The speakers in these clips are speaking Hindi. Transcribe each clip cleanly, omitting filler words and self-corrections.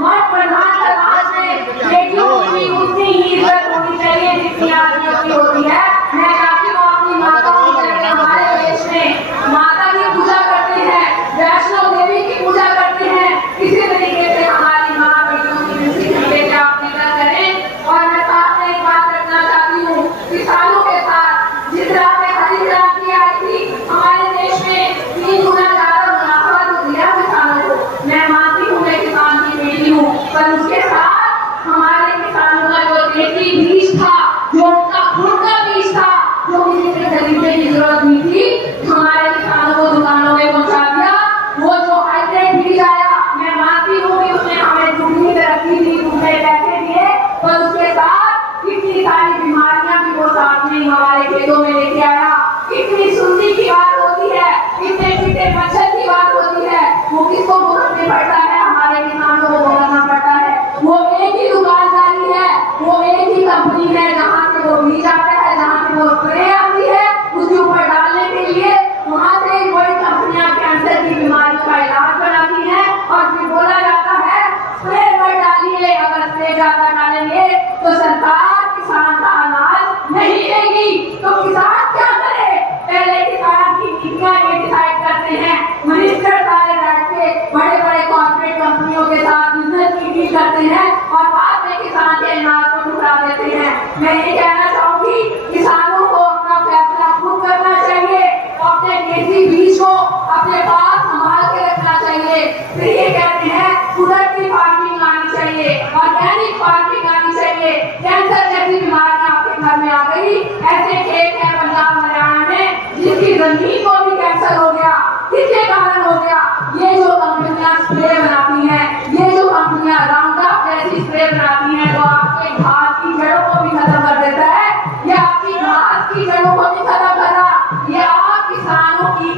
मर्द प्रधान समाज में बेटियों की उतनी ही इज्जत होनी चाहिए जितनी आदमियों की होती है। मैं चाहती हूँ अपनी माताओं से, हमारे देश में माता की पूजा करते हैं, वैष्णो देवी की पूजा करते हैं, इसी तरीके से हमारी माँ बेटियों की इसी तरीके से आप निकल करें। और मैं साथ में एक बात रखना चाहती हूँ, किसानों के साथ जिस तरह से हरी क्रांति आई थी हमारे देश में 3 गुना ज्यादा मुनाफा तो दिया किसानों को। मैं मानती हूँ, मैं किसान की बेटी हूँ, पर उसके साथ हमारे किसानों का जो देसी बीज था, जो उनका खुद का बीज था, जो किसी से खरीदने की जरूरत नहीं थी, हमारे किसानों को दुकानों में पहुंचा दिया। वो जो हाइब्रिड बीज आया, मैं मानती हूँ कि उसने हमें दुनिया में रखी थी, उसने पैसे दिए, पर उसके साथ कितनी सारी बीमारियां भी वो साथ में हमारे खेतों में लेके आया। कितनी सुंदी की बात होती है, कितने कितने मच्छर की बात होती है, वो किसको भुगतना पड़ता है? हमारे किसानों को भुगतना पड़ता है। वो एक ही दुकानदारी है, वो एक ही कंपनी है जहाँ से वो बीज आता है, जहाँ से वो स्प्रे आती है उसके ऊपर डालने के लिए, वहाँ से वही कंपनियां कैंसर की बीमारी का इलाज बनाती हैं। और फिर बोला जाता है स्प्रे मत डालिए, अगर स्प्रे ज्यादा डालेंगे तो सरकार किसान का अनाज नहीं देगी। तो किसान क्या करे? पहले किसान की नीतियां ये डिसाइड करते हैं, मिनिस्टर सारे बैठ के बड़े बड़े कॉर्पोरेट कंपनियों के साथ बिजनेस की डील करते हैं और बाद में किसान के अनाज को ठुकरा देते हैं। मैं ये कहना चाहूंगी, किसानों को अपना फैसला खुद करना चाहिए, अपने देसी बीज को अपने पास संभाल के रखना चाहिए। फिर ये कहते हैं कुदरती फार्मिंग आनी चाहिए, ऑर्गेनिक फार्मिंग आनी चाहिए। कैंसर जैसी बीमारियां आपके घर में आ गई, ऐसे खेत है पंजाब हरियाणा में जिसकी जमीन को भी कैंसर हो गया। किसके कारण हो गया? ये जो कंपनियां स्प्रे बनाती हैं, ये जो कंपनियां राउंडअप जैसी स्प्रे बनाती हैं, वो आपके घास की जड़ों को भी खत्म कर देता है। ये आपकी घास की जड़ों को भी खत्म कर रहा, ये आप किसानों की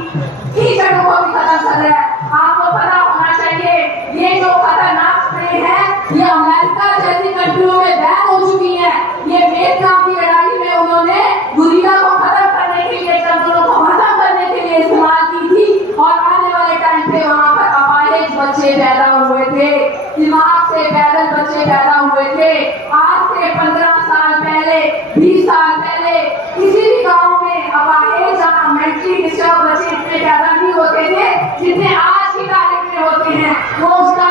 जड़ों को भी खत्म कर रहा है। आपको पता होना चाहिए, ये जो खतरनाक स्प्रे है ये अमेरिका जैसी कंट्रियों में बैन हो चुकी है। ये वियतनाम की लड़ाई में उन्होंने दुनिया को खत्म करने के लिए, जंगलों को खत्म करने के लिए इस्तेमाल की थी। और आने वाले टाइम पे वहाँ पर अपाहिज बच्चे पैदा हुए थे, दिमाग से पैदल बच्चे पैदा हुए थे। आज से 15 साल पहले, 20 साल पहले किसी भी गाँव में अपाहिज या मेंटली डिस्टर्ब बच्चे इतने पैदा नहीं होते थे जितने आज की तारीख में होते हैं। वो उसका